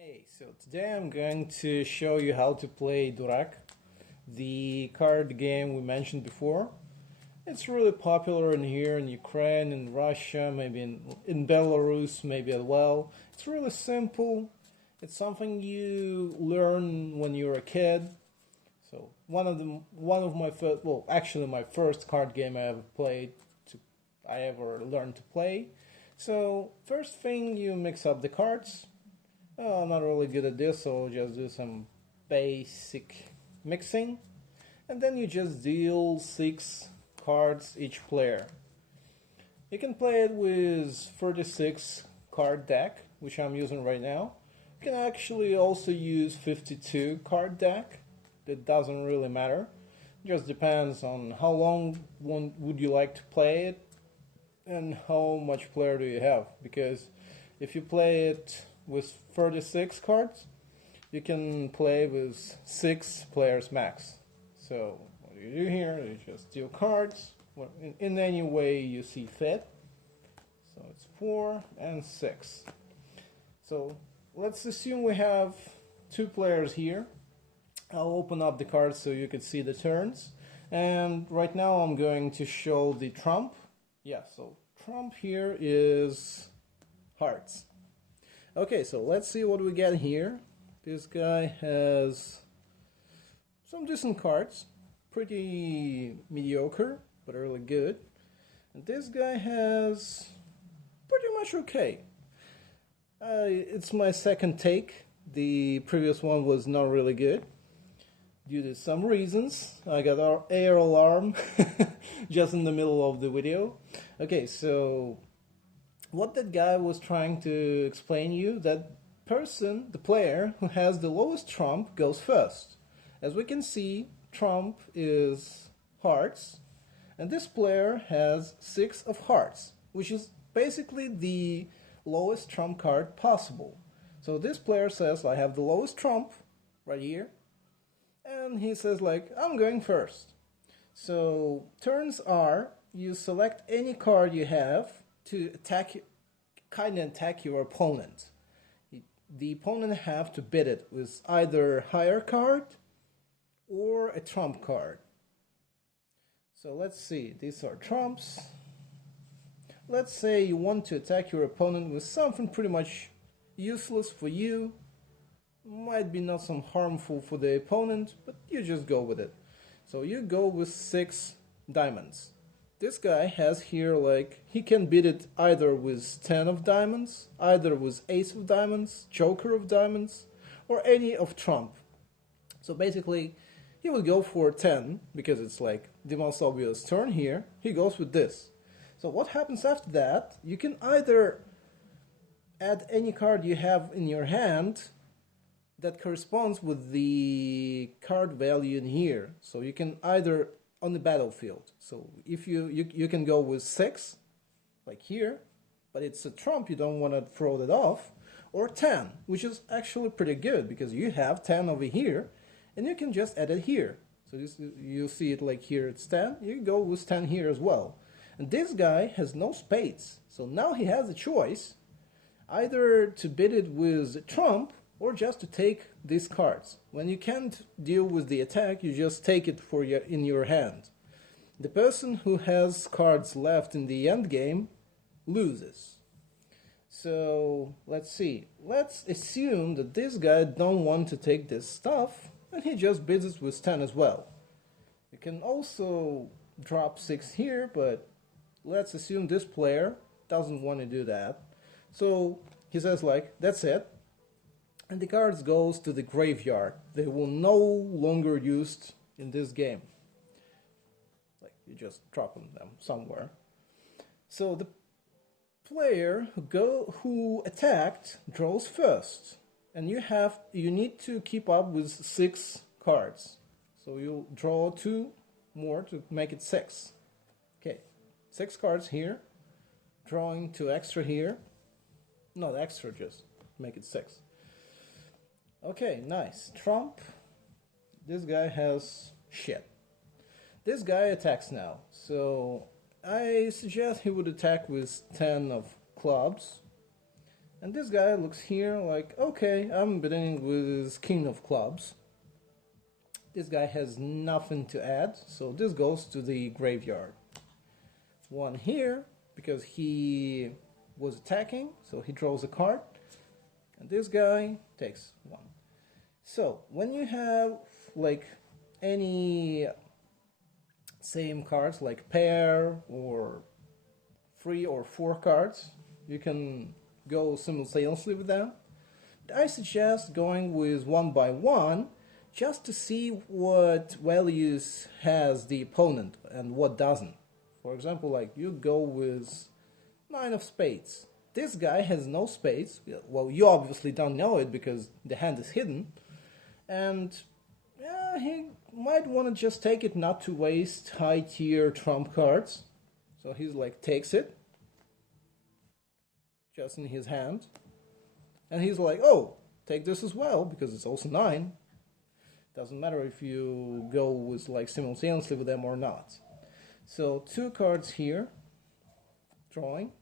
Hey, so today I'm going to show you how to play Durak, the card game we mentioned before. It's really popular in here in Ukraine, in Russia, maybe in Belarus, maybe as well. It's really simple. It's something you learn when you're a kid. So one of my first, well, actually my first card game I ever learned to play. So first thing, you mix up the cards. I'm not really good at this, so I'll just do some basic mixing. And then you just deal 6 cards each player. You can play it with 36 card deck, which I'm using right now. You can actually also use 52 card deck. That doesn't really matter. It just depends on how long would you like to play it and how much player do you have. Because if you play it with 36 cards, you can play with 6 players max. So what you do here is just deal cards in any way you see fit. So it's 4 and 6. So let's assume we have 2 players here. I'll open up the cards so you can see the turns. And right now I'm going to show the trump. Yeah, so trump here is hearts. Okay, so let's see what we get here. This guy has some decent cards, pretty mediocre, but really good. And this guy has pretty much okay. It's my second take. The previous one was not really good. Due to some reasons, I got our air alarm just in the middle of the video. Okay, so what that guy was trying to explain you, that person, the player who has the lowest trump goes first. As we can see, trump is hearts, and this player has 6 of hearts, which is basically the lowest trump card possible. So this player says, I have the lowest trump right here, and he says like, I'm going first. So turns are, you select any card you have to attack your opponent. The opponent have to bid it with either higher card or a trump card. So let's see, these are trumps. Let's say you want to attack your opponent with something pretty much useless for you, might be not some harmful for the opponent, but you just go with it. So you go with 6 diamonds. This guy has here, like, he can beat it either with 10 of diamonds, either with ace of diamonds, joker of diamonds, or any of trump. So basically, he will go for 10, because it's like the most obvious turn here. He goes with this. So what happens after that, you can either add any card you have in your hand that corresponds with the card value in here. So you can either on the battlefield. So if you can go with 6, like here, but it's a trump, you don't want to throw that off, or 10, which is actually pretty good because you have 10 over here, and you can just add it here. So you see it like here it's 10, you go with 10 here as well. And this guy has no spades, so now he has a choice, either to bid it with trump, or just to take these cards. When you can't deal with the attack, you just take it in your hand. The person who has cards left in the end game loses. So let's see. Let's assume that this guy don't want to take this stuff, and he just bids it with 10 as well. You can also drop 6 here, but let's assume this player doesn't want to do that. So he says like, that's it. And the cards goes to the graveyard. They will no longer used in this game. Like you just drop them somewhere. So the player who attacked draws first, and you need to keep up with 6 cards. So you'll draw 2 more to make it 6. Okay, 6 cards here. Drawing 2 extra here. Not extra, just make it 6. Okay, nice. Trump. This guy has shit. This guy attacks now. So I suggest he would attack with 10 of clubs. And this guy looks here like, okay, I'm bidding with king of clubs. This guy has nothing to add, so this goes to the graveyard. One here, because he was attacking, so he draws a card. And this guy takes one. So, when you have like any same cards, like pair or 3 or 4 cards, you can go simultaneously with them. I suggest going with 1 by 1 just to see what values has the opponent and what doesn't. For example, like you go with 9 of spades. This guy has no spades. Well, you obviously don't know it because the hand is hidden. And yeah, he might want to just take it not to waste high tier trump cards. So he's like takes it just in his hand. And he's like, oh, take this as well because it's also 9. Doesn't matter if you go with like simultaneously with them or not. So 2 cards here, drawing.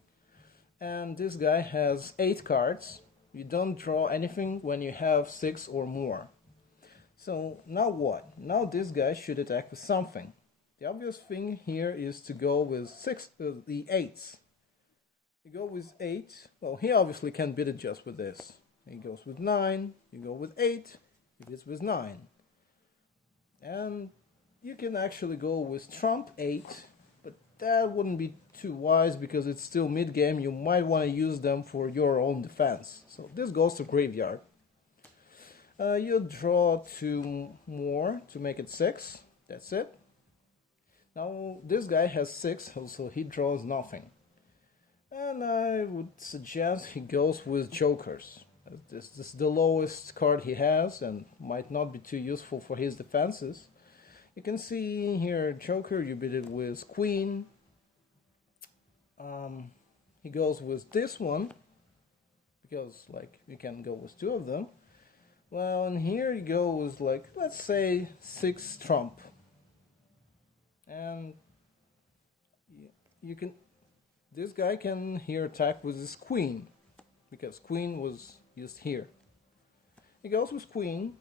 And this guy has 8 cards. You don't draw anything when you have 6 or more. So now what? Now this guy should attack with something. The obvious thing here is to go with the 8s. You go with 8. Well, he obviously can bid it just with this. He goes with 9. You go with 8. He bids with 9. And you can actually go with trump 8. But that wouldn't be too wise because it's still mid-game. You might want to use them for your own defense. So this goes to graveyard. You draw 2 more to make it 6. That's it. Now this guy has 6, so he draws nothing. And I would suggest he goes with jokers. This is the lowest card he has and might not be too useful for his defenses. You can see here joker, you bid it with queen. He goes with this one because like you can go with 2 of them. Well, and here you go with like, let's say 6 trump. And you can, this guy can here attack with his queen because queen was used here. He goes with queen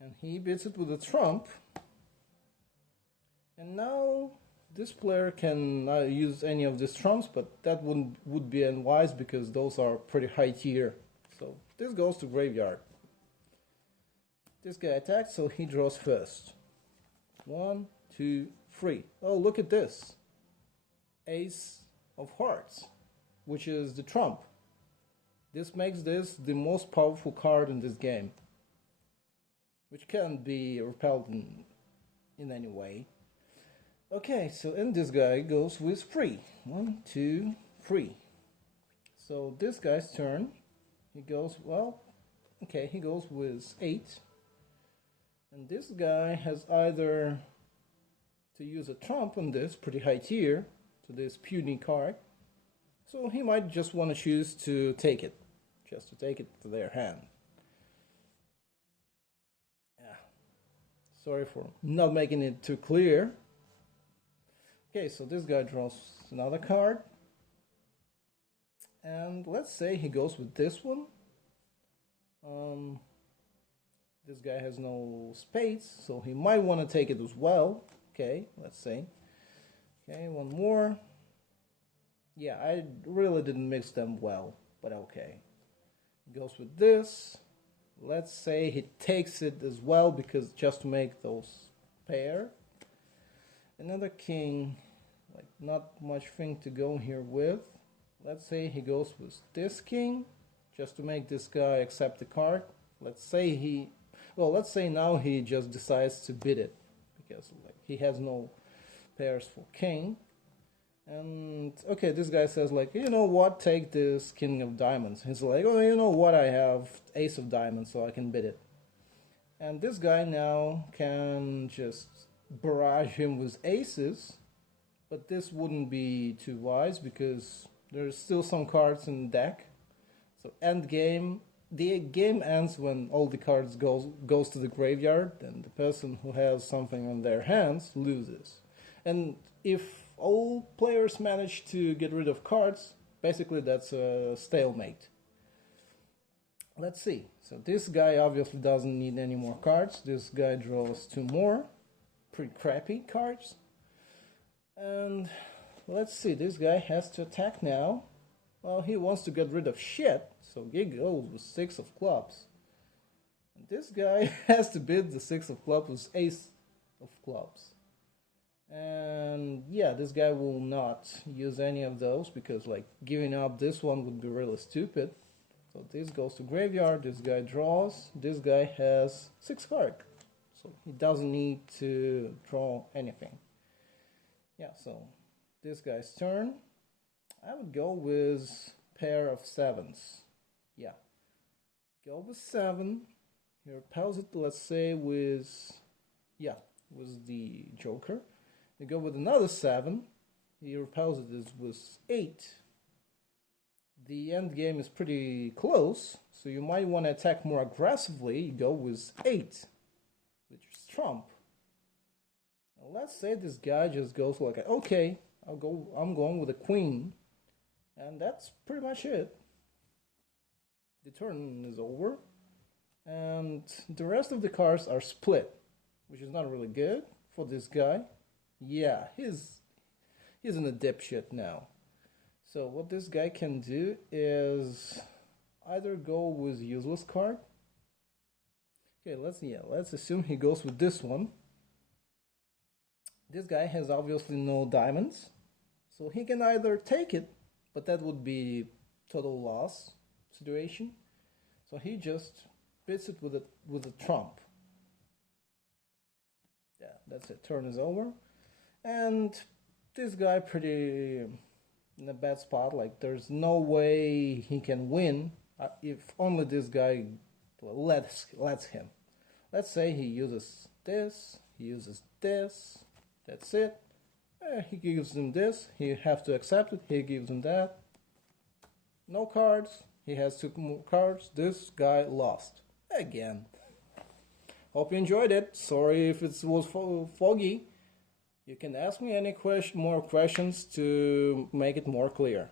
and he bids it with a trump. And now this player can not use any of these trumps, but that would be unwise because those are pretty high tier. So this goes to graveyard. This guy attacks, so he draws first. 1, 2, 3. Oh, look at this. Ace of hearts, which is the trump. This makes this the most powerful card in this game, which can't be repelled in any way. Okay, so and this guy goes with 3. 1, 2, 3. So this guy's turn. He goes, well, okay, he goes with 8. And this guy has either to use a trump on this pretty high tier to this puny card. So he might just want to choose to take it, just to take it to their hand. Yeah. Sorry for not making it too clear. Okay, so this guy draws another card. And let's say he goes with this one. This guy has no spades, so he might want to take it as well. Okay, let's see. Okay, one more. Yeah, I really didn't mix them well, but okay. He goes with this. Let's say he takes it as well, because just to make those pair. Another king, like not much thing to go here with. Let's say he goes with this king, just to make this guy accept the card. Let's say let's say now he just decides to bid it, because like he has no pairs for king. And okay, this guy says like, you know what, take this king of diamonds. He's like, oh, you know what, I have ace of diamonds, so I can bid it. And this guy now can just barrage him with aces, but this wouldn't be too wise because there's still some cards in the deck. So end game, the game ends when all the cards goes to the graveyard, and the person who has something on their hands loses. And if all players manage to get rid of cards, basically that's a stalemate. Let's see. So this guy obviously doesn't need any more cards. This guy draws two more pretty crappy cards. And let's see, this guy has to attack now. Well, he wants to get rid of shit, so he goes with six of clubs. And this guy has to beat the six of clubs with ace of clubs. And yeah, this guy will not use any of those because like giving up this one would be really stupid. So this goes to graveyard, this guy draws, this guy has 6 cards. So he doesn't need to draw anything. Yeah, so this guy's turn. I would go with pair of 7s. Yeah. Go with 7. He repels it, let's say, with the Joker. You go with another 7. He repels it with 8. The end game is pretty close, so you might want to attack more aggressively. You go with 8, which is trump. Now let's say this guy just goes like, okay, I'm going with a queen, and that's pretty much it. The turn is over, and the rest of the cards are split, which is not really good for this guy. Yeah, he's in a dipshit now. So what this guy can do is either go with useless card. Okay, let's assume he goes with this one. This guy has obviously no diamonds, so he can either take it, but that would be total loss situation. So he just beats it with a trump. Yeah, that's it. Turn is over, and this guy pretty in a bad spot. Like there's no way he can win if only this guy lets him. Let's say he uses this, he uses this. That's it. He gives him this. He have to accept it. He gives him that. No cards. He has 2 more cards. This guy lost again. Hope you enjoyed it. Sorry if it was foggy. You can ask me any more questions to make it more clear.